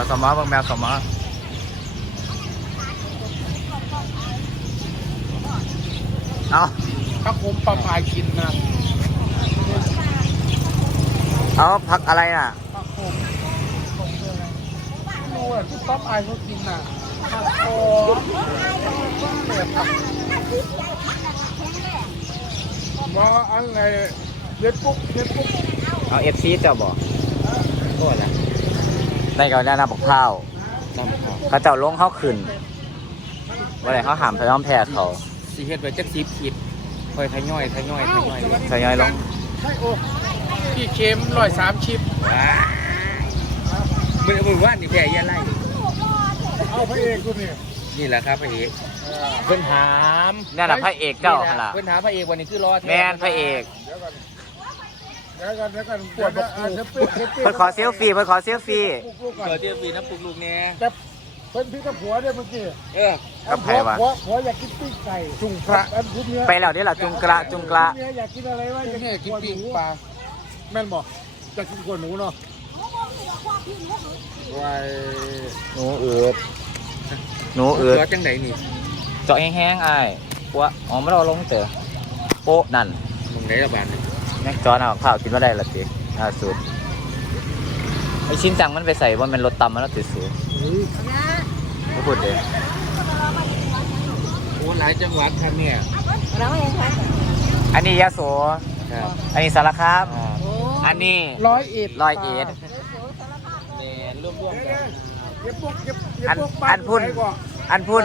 วสมอเบิ่งแมวสมอเอาถ้าผมปลาพายกินนะเอาพักอะไรน่ะปลาผมไม่รู้อะที่ป๊อปอายเขากินน่ะปลาโคเนี่ยครับว่าอะไรเย็ดปุ๊บเย็ดปุ๊บเอาเอฟซีเจ้าบอกโทษนะ ได้ก่อนได้นะบอกข้าวน้ำข้าวเขาเจ้าลงเขาขึ้นว่าไรเขาหามพยอมแพ้เขาสีเฮ็ดไปจักสีผิดคอยทะย่อยทะย่อยทะย่อยทยอยลงใช่โอ้พี่เค็มร้อยสามชิปมือมือว่านนี่แพ้ยันไล่เอาพระเอกกูเนี่ยนี่แหละครับพระเอกเพิ่นถามนั่นแหละพระเอกเจ้าหั่นล่ะเพื่อนถามพระเอกวันนี้คือรอแมนพระเอก เดี๋ยวกันเดี๋ยวกันเดี๋ยวกันปวดบอกเดี๋ยวเปรี้ยวเดี๋ยวเปรี้ยวเพิ่นขอเซลฟี่เพิ่นขอเซลฟี่ลูกๆก่อนเกิดเตียฟีน้ำปลุกลูกเนี่ยแต่เพิ่นพี่กับผัวเนี่ยเมื่อกี้เออกับใครวะผัวผัวอยากกินปิ้งไก่จุงพระอันพุทธเนื้อไปแล้วนี่แหละจุงกระจุงกระเนี่ยอยากกินอะไรวะอยากกินปิ้งปลาแม่นบอกอยากกินกวนหนูเนาะไว้หนูอืดหนูอืดรอจังไหนนี่เจาะแห้งๆอ้ายปัวอ๋อไม่เราลงเต๋อโป๊ะนั่นมึงไหนละบาทนี่แม็กจอนเอาข้าวกินว่าได้ละติล่าสุดไอชิ้นจังมันไปใส่ว่ามันรถตำมันแล้วติดสูไม่พูดเลยโอ้หลายจังหวัดครับเนี่ยอันนี้ยะโสครับอันนี้สารคามอันนี้ร้อยเอ็ดร้อยเอ็ดแมนร่วมร่วมๆกันเย็บปุ๊กเย็บเย็บอันปุ๊กอันพุ่นอันพุ่น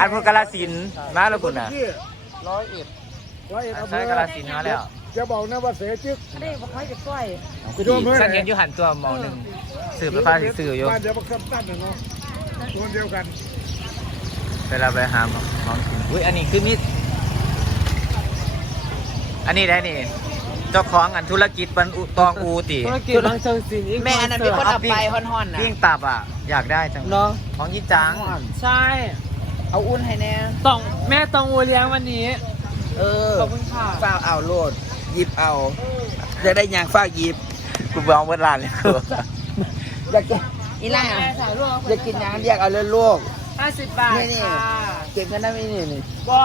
อันพุ่นกาลสินธุ์มาแล้วคุณน่ะร้อยเอ็ดร้อยเอ็ดอันอำเภใช้อกาลสินธุ์มาแล้ว จะบอกนะว่าเสียจึ๊กได้บอกให้จะก้อยไปดูเมื่อไหร่สังเกตอยู่หันตัวหมองหนึ่งสืบแล้วพาสิสืบอยู่บ้านเดียวบักคำตั้นน่ะเนาะตัวเดียวกันเวลาไปหาหมองหมองกินอุ้ยอันนี้คือมีดอันนี้ได้นี่เจ้าของอันธุรกิจบรรอุตองอูติธุรกิจบางเชิงสินอีกแม่อันนั้นเป็นคนเอาไปห่อนๆนะปิ้งตับอะอยากได้จังเนาะของยี่จังใช่เอาอุ่นให้แน่ต้องแม่ต้องอูเลี้ยงวันนี้ เออขอบคุณค่ะฝ้ากเอาโลดห ยิบเอาจะได้ยางฝ้ากหยิบกูไปเอาเมื่อร้านเลยคืออยากจะอีล่าแม่ถ่ายรูปอยากกินยางเรียกเอาเลยลูกห้าสิบบาทนี่นี่ค่ะเก็บเงินได้ไหมนี่นี่บอ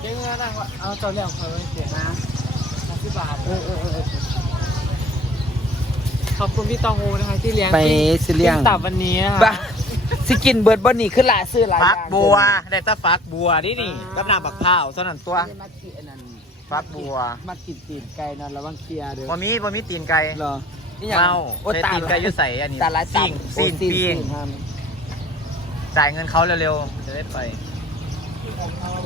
เดี๋ยวเงินนั่งว่าเอาตัวเลี้ยงเขาเลยเสียนะห้าสิบบาทเออเออเออขอบคุณพี่ตองอูนะคะที่เลี้ยงไปสิเลี้ยงตับวันนี้นะคะบ้าสิกินเบิร์ดบอนนี่คือหลายซื้อหลายอฟักย่างบัวได้แต่ฟักบัวนี่นี่กับน้ำบักข้าวเท่านั้นตัวไม่ได้มากินอันนั้น ฟักบัวมากินตีนไก่นอนระวังเคลียร์เด้อบ่มีบ่มีตีนไก่เหรอนี่ยังเมาโอ้ใส่ตาตีนไก่อยุ่ใส่อันนี้ตาลายสิ่งโอ้สิ่งตีนปีงตีนห้ามจ่ายเงินเขาเร็วๆจะได้ไป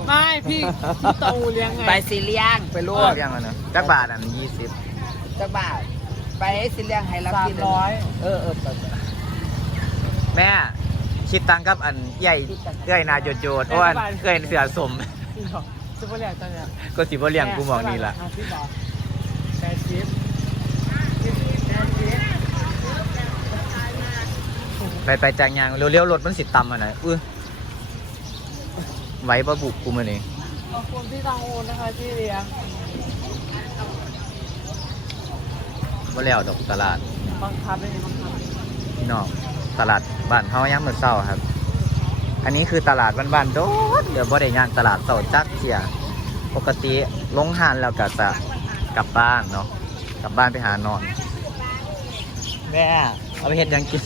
ไม่พี่พี่ตองอูเลี้ยงไงไปสิเลี้ยงไปลูกเรียงแล้วนะจักบาทอันยี่สิบจักบาทไปให้สิเลี้ยงให้รับสามกินร้อยเออเออไปไปแม่คิดตังค์กับอันใหญ่เอ้ยนาโจดโจดอ้วนเอ้ยเสือสมจริงเหรอ ซุปเปอร์เลี้ยงตอนเนี้ยก็สิบ่เลี้ยงกูมองนี่ล่ะ ห้าสิบบาทแปดสิบไปไปจางยางเร็วๆรถมันสิต่ำอะนะอื้อไหว้บ่บุกกูมานี่ขอบคุณพี่ตองอูนะคะที่เลี้ยงบ่แล้วดอกตลาดบังคับไม่ได้บังคับพี่น้องตลาดบ้านเฮายามมื้อเช้าครับ อันนี้คือตลาดบ้านๆโดดเดี๋ยวบ่ได้ย่างตลาดเช้าจักเที่ยปกติลงหานแล้วก็จะกลับบ้านเนาะกลับบ้านไปหานอน แม่เอาไปเฮ็ดหยังกิน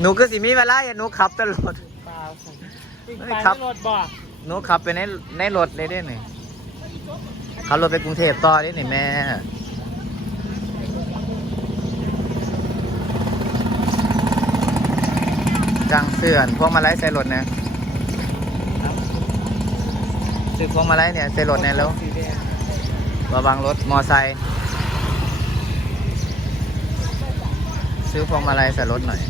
หนูก็สิมีเวลาอย่าหนูขับตลอดปลาสั่งปิ้งเฮ้ปยลาครับ ที่รถบ่อหนูขับไปในในรถเลยได้หนิขับรถไปกรุงเทพต่อได้หนิแม่ จังเสื่อนพวงมาลัยใส่รถนะซื้อพวงมาลัยเนี่ยใส่รถเนี่ยแล้วสีแดงระวังรถมอไซค์ซื้อพวงมาลัยใส่รถหน่อย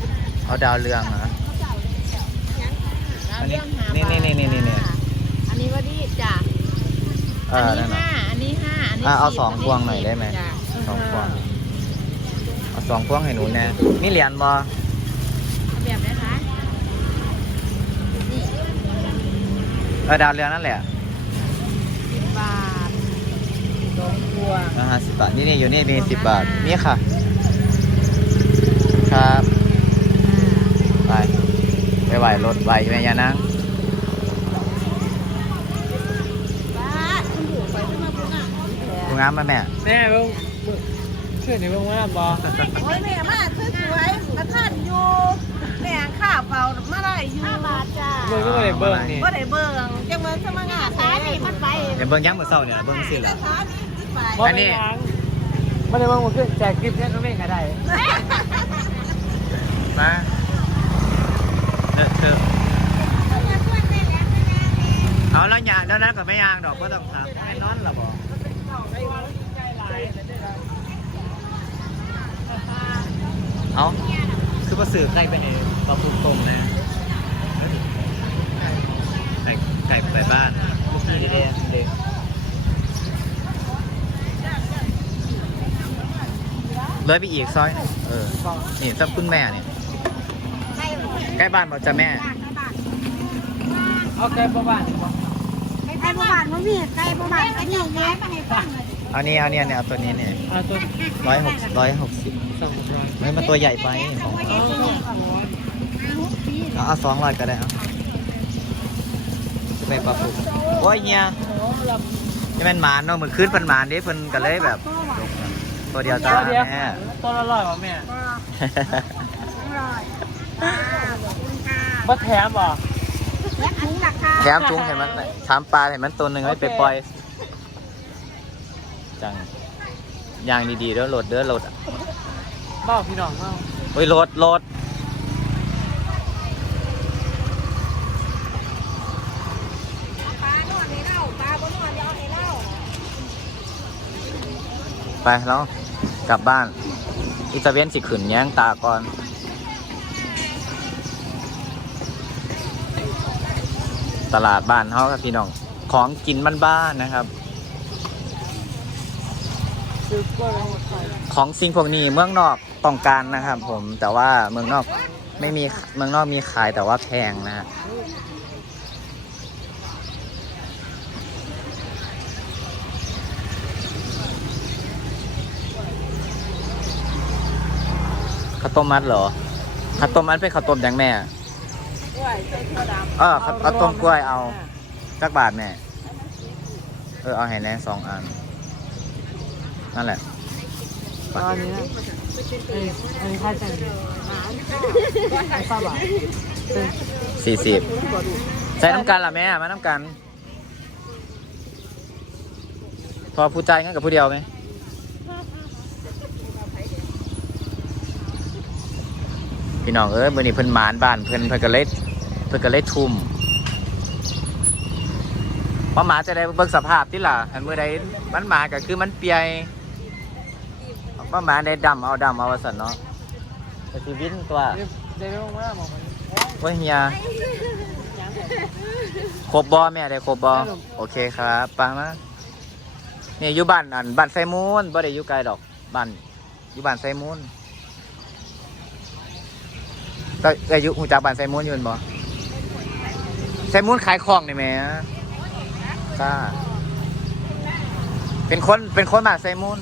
เอาดาวเรืองเหรออันนี้นี่นี่นี่นี่นี่อันนี้ว่าดีจ้ะเออัอนนั่นี้นน่ะห้าอันนี้ห้าอันนี้อะเอาสิบสองนนี้พวงหน่อยได้ไหมจ้ะสองพวงเอาสองพวงให้หนูแน่มีเหรียญบอเอาแบบไหนคะ เออดาวเรืองนั่นแหละสิบบาทสองพวงอ่าสิบบาท นี่นี่อยู่นี่มีสิบบาท นี่ค่ะ ครับไหวรถไหวแม่ยานะบ้าคุณอยู่ไปขึ้นมาคุณอะดูงามมาแม่ แม่เบิ่งช่วยในเบิ่งว่าบ่โอ้ยแม่มาคือสวยมาท่านอยู่ แม่ข้าเปล่ามาได้อยู่ห้าบาทจ้าเบิ่งก็บ่ได้เบิ่งนี่ก็ได้เบิ่งจังมันสมังงานขายนี่มันไปเดี๋ยวเบิ้งย้ำมือเศร้าเนี่ยเบิ้งสิล่ะขายนี่ขึ้นไปบ่อันนี้ได้ยังบ่ได้เบิ่งบ่ขึ้นแจกกิฟต์เนี่ยก็ไม่ก็ได้มาเออเธอเอาแล้วยางแล้วนั้นก็ไม่ยางดอกก็ต้องถามไม่นอนหรอบอกเอาคือประสื่อไก่ไปใน ปลาปุตรงนะไก่ไก่ไปบ้านลูกพี่เด็กเด็กเลยไปอีกซอย เออ นี่สับคุณแม่เนี่ย ใกล้บ้านบอกจะแม่ เอาแค่ประมาณบ่ไก่ประมาณมันมีไก่ประมาณไก่ใหญ่แย่มาให้ฟังเอานี้เอาเนี่ยเนี่ยเอาตัวนี้เนี่ยอาตัวร้อยหกร้อยหกสิบ200เฮ้ยมันตัวใหญ่ไปของ เขาเอาเอาสองร้อยก็ได้เอาไม่ปลาปุกโอ้ยเฮียนี่มันหมานเนาะเหมือนขึ้นเพันหมานเด้เพิ่นก็เลยแบบ ตัวเดียวจ้าตัวเดียวแม่ตัวละร้อยบ่แม่บ่แถมบ่และถุงราคาแถมจุงเห็นมันถามปลาเห็นมันตัวหนึ่งไม่ไปปล่อย จังยางดีๆเด้อโหลดเด้อโหลดเบ้าพี่น้องเบ้าเฮ้ยโหลดโหลด ปลานอนในเหล้าปลาบ่นอนเดี๋ยวเอาในเหล้า ไปแล้วกลับบ้าน อิตาเวนสิขืนแย้งตาก่อนตลาดบ้านเขาครับพี่น้อง ของกินบ้านๆนะครับ ของสิ่งพวกนี้เมืองนอกต้องการนะครับ ผมแต่ว่าเมืองนอกไม่มีเมืองนอกมีขายแต่ว่าแพงนะฮะ ข้าวต้มมัดเหรอข้าวต้มมัดเป็นข้าวต้มยังแม่กล้วยใส่ถั่วดำเออข้าวข้าวต้มกล้วยเอาจักบาทแม่เออเอาให้แน่สองอัน นั่นแหละตอนนี้นะเอ้ยอันนี้ค่าจังไม่ทราบอะเป็นสี่สิบใส่น้ำกันล่ะแม่ มาน้ำกัน พอผู้ใจายงั้นกับผู้เดียวไหม พี่น้องเอ้ยมื่อนี้เพิ่นหมานบ้านเพิ่นเพิ่นก็เลยเพิ่นก็เลยทุ่มว่าหมาจะได้เบิ่งสภาพที่ล่ะอันเมื่อใดมันหมาก็คือมันเปียว่าหมาได้ดำเอาดำเอาสันเนาะก็คือวินตัวเดี๋ยวเดี๋ยวลงมาบอกว่าเฮียครบบอแม่ได้ครบบอโอเคครับปังนะเนี่ยอยู่บ้านอันบ้านไซมูนบ่ได้อยู่ไกลดอกบ้านอยู่บ้านไซมูน ก็อายุหูจักบ้านไซมูนอยู่แม่นบ่ไซมูนขายของนี่แหม่จ้าเป็นคนเป็นคนบ้านไซมูน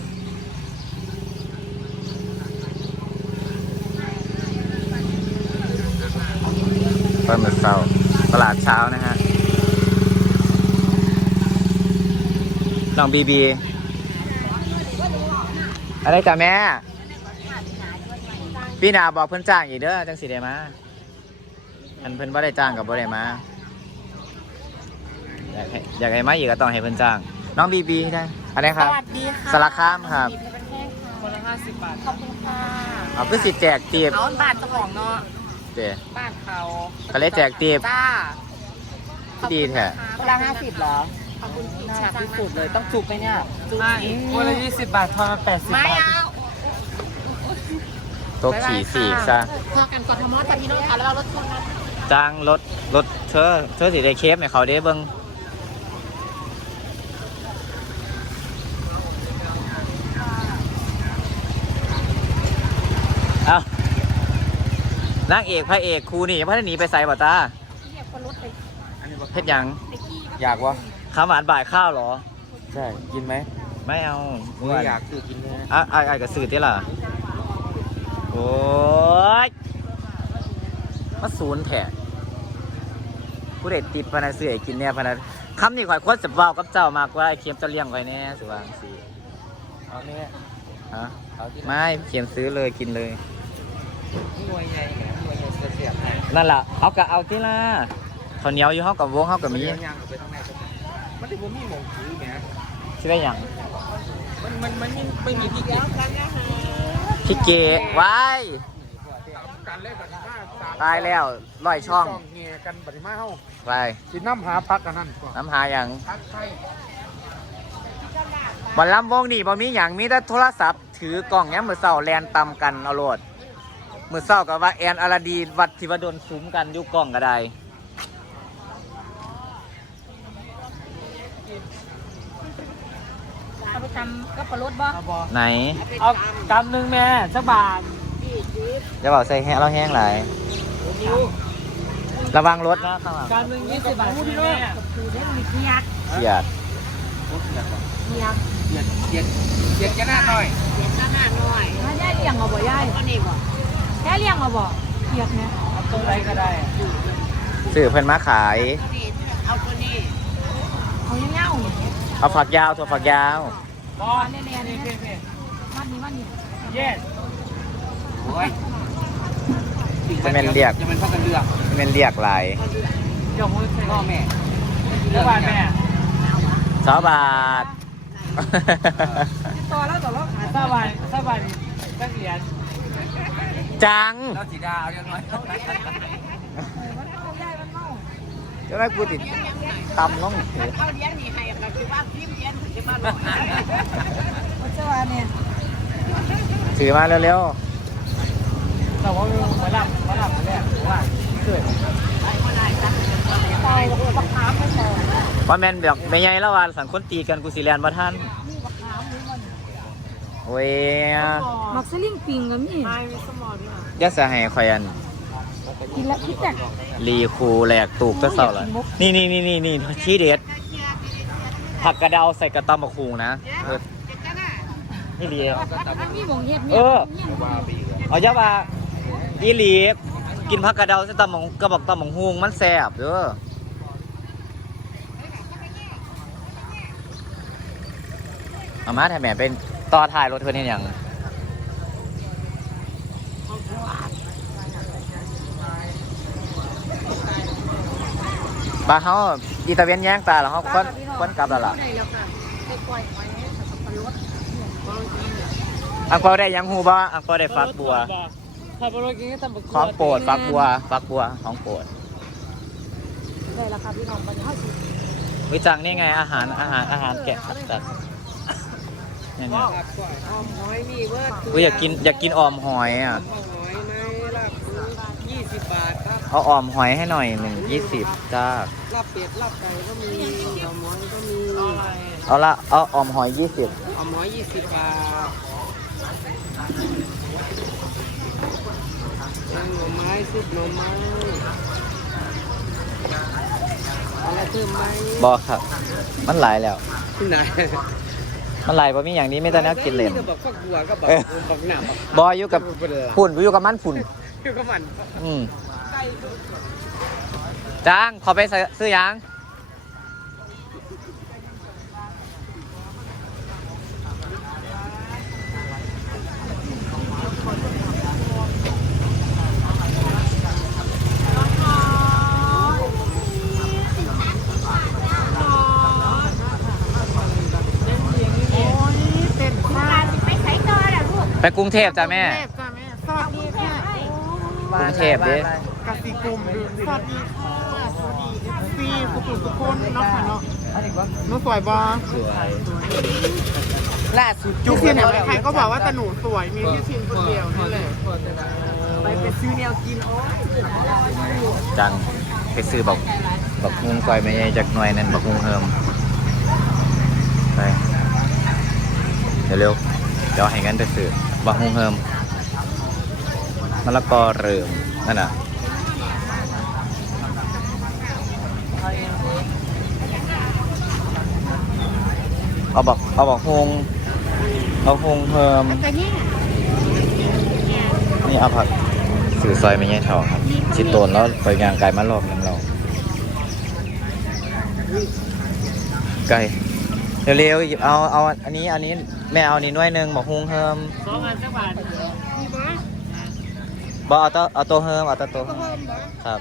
เปิดมื้อเช้าตลาดเช้านะฮะน้องบีบี อะไรจ้ะแม่ พี่นาบอกเพิ่นจ้างอีกเด้อจังสิได้มาอันเพิ่นบ่ได้จ้างกับบ่ได้มาอยากให้อยากให้มาอีกก็ต้องให้เพิ่นจ้าง น้องบีบีได้อะไรครับ สวัสดีค่ะสารคามครับ มีประเทศค่ะคนละห้าสิบบาทขอบคุณค่ะเอาคือสิแจกตีบเขาบ้านเจ้าของเนาะเด้บ้านเขาก็เลยแจกตีบจ้าดีแท้คนละห้าสิบเหรอขอบคุณที่ชัดที่สุดเลยต้องจุกไหมเนี่ยจุกไม่คนละยี่สิบบาททอนมาแปดสิบไม่บาทเอาโต๊ะขี่สี่ซะพอกันกดทมอสแต่พี่น้องค่ะแล้วเรารถชนกันจ้างรถรถเธอเธอสิได้เคฟให้เขาเด้เบิ่งเอานางเอกพระเอกครูนี่ยังพันหนีไปใส่บ่ตาเรียกคนรถไปเพชรยังไปขี้อยากวะข้าวหวานบ่ายข้าวเหรอ ใช่ กินไหมไม่เอาไม่อยากคือกินเลยอะอะอะกับสื่อที่ล่ะ โอ้ยมาศูนย์แถะผู้เด็ดติดพนันเสือให้กินเนี่ยพนันคำนี้ข่อยโคตรจะเบากับเจ้ามากกว่าไอ้เค็มจะเลี้ยงไว้แน่สิว่าสิเอาเนี่ยฮะเอาที่ไม่เค็มซื้อเลยกินเลยหน่วยใหญ่หน่วยใหญ่เสียบให้นั่นล่ะเอากะเอาที่ล่ะข้าวเหนียวอยู่ห้องกับวงห้องกับมีเดี๋ยวย่างออกไปทางไหนก็ได้มันที่ผมมีหมองถือแหมชื่อได้หยังมันมันมันไม่ไม่มีที่เก็บ พี่เกไว้กันเล่นกันห้าสามตายแล้วร้อยช่องเงี้ยกันบัดนี้มาเฮาไปสิน้ำหาพักกันนั่นก่อนน้ำหาอย่างพักไทยบอลลำวงนี่บ่มีอย่างมีแต่โทรศัพท์ถือกล่องเนี้ยมือเศร้าแลนตำกันเอาโลดมือเศร้ากับว่าแอนอลาดีวัดทิวดลซุ้มกันอยุกกล้องก็ได้ เอาไปทำกับปลาลดบ่เอาบอไหนเอากำหนึ่งแม่สักบาทจะบอกใส่แห้งเราแห้งหลายระวังรถนะข้างหลังกำหนึ่งยี่สิบบาทใช่ไหมแม่คือเล่นมีเกียร์เกียดเกียร์เกียดเกียดเกียดกันหน้าหน่อยถ้าย่าเลี้ยงเอาบ่ย่ายก็นี่บ่ย่าเลี้ยงเอาบ่เกียร์เนี่ยเอาตัวไรก็ได้ซื้อเพิ่นมาขายเอาตัวนี้เอาเงี้ยวๆนี่เอาฝักยาวตัวฝักยาว บอลเนี่ยนี่เนี่ยมันนี่มันนี่เย้โอ้ยจะเป็นเรียกจะเป็นพักกันเลือกเป็นเรียกหลายเดี๋ยวผมใส่พ่อแม่เลือกบาทแม่สองบาทต่อแล้วต่อแล้วหาสบายสบายตั้งเหรียญจังแล้วสีดาวเรียบร้อยมันเอาย่ายมันเมา จะได้กูติดตำน้องเอาเลี้ยงนี่ให้ก็คือว่าพิมพ์เลี้ยงคือว่าหล่อมันจะว่าเนี่ยถือมาเร็วแต่ว่ามาหลับมาหลับเนี่ยว่าเกิดเตาบักขามไม่พอๆว่าแมนแบบไม่ใหญ่แล้วว่าสังคนตีกันกูสิแลนบ่ท่านนี่บักขามนี่มันโอ้ยมักสลิงปิงก็มีไม่มีสมอด้วยยักษ์สะให้คอยอัน กินแล้วคิดแต่รีคูแหลกตูกจะเศร้าเลยนี่นี่นี่นี่นี่ชี้เด็ด ผักกระเดาใส่กระตำบักคูนะเออนี่ดีมันมีหมองเฮ็ดเอเนี่ยอเอาเจ้าว่าอีหลีกินผักกระเดาใส่ตำบักกระบอกตำบักฮุงมันแซ่บเด้อเอามาถ่ายแม่เป็นต่อถ่ายรถเธอเนี่ยอย่าง บาเฮาอีตาเวียนแย่งตาแล้วเฮาควนควนกลับแล้วล่ะได้แล้วค่ะไปปล่อยไว้ให้สับปะรดอังเปาได้ยังหูบ่อังเปาได้ฟักบัวสับปะรดกินก็ตำบักของโปรดฟักบัวฟักบัวของโปรดได้แล้วค่ะพี่น้องมันห้าสิบวิจังนี่ไงอาหารอาหารอาหารแกะสัตว์เนี่ยเนี่ยหอยมีเวิร์ดกูอยากกินอยากกินออมหอยอะหอยในราคายี่สิบบาทครับ เอาออมหอยให้หน่อยหนึ่งยี่สิบจ้าลาบเป็ดลาบไก่ก็มีหอมหอยก็มีเอาละเอาออมหอยยี่สิบหอมหอยยี่สิบบาทแกงหน่อไม้ซุปหน่อไม้อะไรเพิ่มไหมบอกครับ มันหลายแล้ว ที่ไหนมันหลายเพราะมีอย่างนี้ไม่ได้แนวกินเลยก็บอกฟักบัวก็บอกเออบอกหนามบอยอยู่กับฝุ่นกูอยู่กับมันฝุ่นคือก็มัน อืม จ้างขอไปซื้อยังไปกรุงเทพจ้ะแม่จ้าแม่สวัสดีค่ะ กรุงเทพดิ กสิกรมสวัสดีค่ะสวัสดีเอฟซีสุขุมสุขคนเนาะค่ะเนาะหนูสวยบอล่าสุดพี่ชินเนี่ยใครก็บอกว่าแต่หนูสวยมีพี่ชินคนเดียวนี่แหละไปไปซื้อแนวกินโอ้ยจังไปซื้อบอกบอกฮุงก้อยไม่ใหญ่จากหน่วยนั่นบอกฮุงเฮิมไปเร็วๆเดี๋ยวให้งั้นไปซื้อบอกฮุงเฮิมมะละกอเริมนั่นน่ะ เอาบอกเอาบอกฮุงเอาฮุงเฮิมนี่เอาผักสื่อซอยไม่ใช่เท่าครับชิดโตนแล้วไปงานไกลมารอบหนึงเราไก่เร็วๆหยิบเอาเอาอันนี้อันนี้แม่เอาอันนี้หน่วยหนึ่งบอกฮุงเฮิมสองอันสักบาทมีบ่บอเอาตัวเอาตัวเฮิมเอาตัวตัวเฮิมเพิ่มบ่ครับ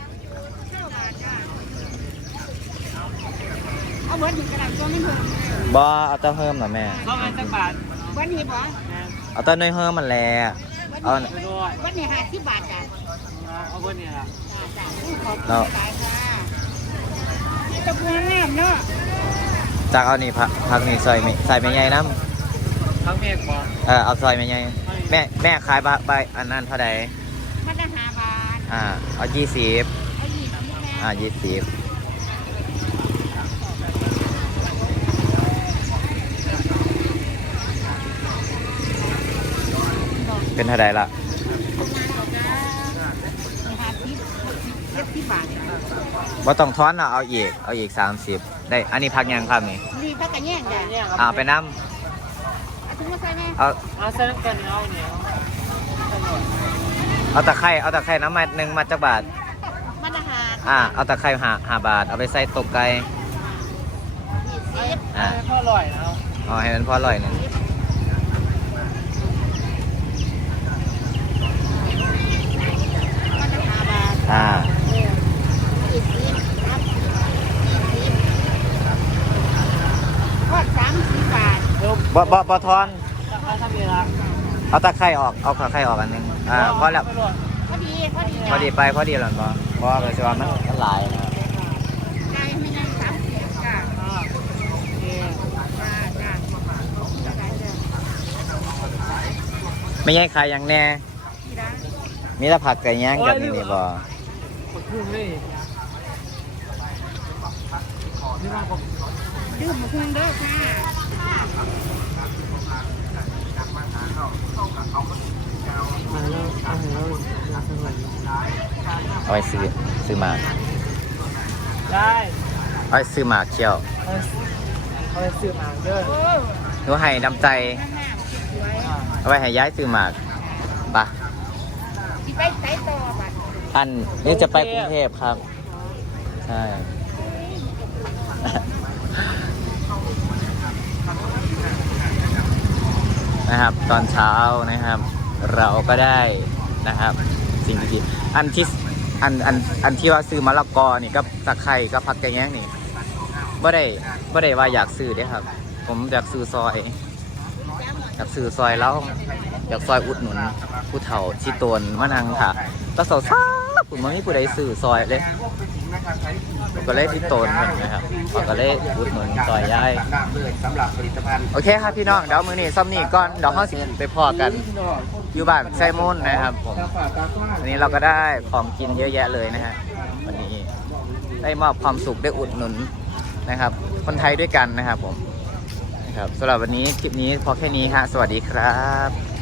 เอาเหมือนถึงกระดาษตัวไม่เพิ่มบอเอาตัวเฮิมเหรอแม่สองอันสักบาทวันนี้บ่เอาตัวหน่วยเฮิมมันแหละเอาวันนี้ไปด้วยวันนี้ห้าสิบบาทจ้ะเอาคนนี้ละจ้าจ้าขอบคุณหลายค่ะตะปูน้ำเนาะจากเอานี่พักพักนี่ใส่ไม่ใส่ไม่ใหญ่น้ทั้งเมฆบอำเออเอาซอยไม่ใหญ่แม่แม่ขายบะใบอันนั้นเท่าใดมันจะห้าบาทอ่าเอายี่สิบเอายี่สิบแม่ อ่ายี่สิบ เป็นเท่าใดล่ะห้าสิบเจ็ดสิบบาทว่าต้องท้อนเอาเอาอีกเอาอีกสามสิบได้ อันนี้พักยังครับนี่นี่พักกันแย่งจ้ะเนี่ยครับอ่าไปน้เอาถุงมาใส่แม่ำเอาเอาเส้นกันเอาเนี่ยเอาตะไคร้เอาตะไคร้น้ำมัดหนึ่งมัดจักบาท มันจะหาอ่าเอาตะไคร้หาหาบาท เอาไปใส่ตกไก่ยี่สิบอ่า พ่ออร่อยนะเอาให้มันพออร่อยหนึ่งมันจะห้าบาท อ่ายี่สิบครับยี่สิบทอดสามสิบบาทเดี๋ยวบ่บ่บ่ทอนถ้าทำนี้ละเอาตะไคร้ออก เอาตะไคร้ออกอันหนึงอ่าพอแล้วพอดีพอดีพอดีไปพอดีแล้วบ่เพราะว่าเกิว่ามันมันหลายนะใจไม่ได้สามสิบจ้ะอ่าโอเคจ้าจ้าได้เลยไม่ใช่ขายอย่างแน่ที่ร้านมีแต่ผักไก่ย่างกับนี่นี่บ่ กดพุ่งเลยนี่มาผมดื่มมาคุงเด้อค่ะมาแล้วเอาให้เราลาสวัสดีเอาไว้ซื้อซื้อหมากได้เอาไว้ซื้อหมากเคี่ยวเอาเอาไปซื้อมาเด้อโอ้หนูให้น้ำใจแม่แม่สวยเอาไว้ให้ย้ายซื้อหมากปะที่ไปไสต่อบัด อันนี่จะไปกรุงเทพครับ ใช่ นะครับ ตอนเช้านะครับ เราก็ได้นะครับ สิ่งดีๆอันที่อันอันอันที่ว่าซื้อมะละกอนี่ก็ตะไคร้ก็ผักกระแยงนี่ไม่ได้ไม่ได้ว่าอยากซื้อเด้ครับ ผมอยากซื้อซอย อยากซื้อซอยแล้วอยากซอยอุดหนุนผู้เฒ่าชิโตนมะนังค่ะตะสาวซ่าผมไม่มีผู้ใดซื้อซอยเลยผมก็เลยที่โตนเหมือนนะครับผมก็เลยอุดหนุนซอยย้ายโอเคครับพี่น้องเดี๋ยวมือนี้ซ้ำนี่ก่อนเดี๋ยวห้องสิไปพอกันอยู่บ้านไซมอนนะครับผมวันนี้เราก็ได้ของกินเยอะแยะเลยนะฮะวันนี้ได้มอบความสุขได้อุดหนุนนะครับ คนไทยด้วยกันนะครับผม ครับสำหรับวันนี้คลิปนี้พอแค่นี้ฮะสวัสดีครับ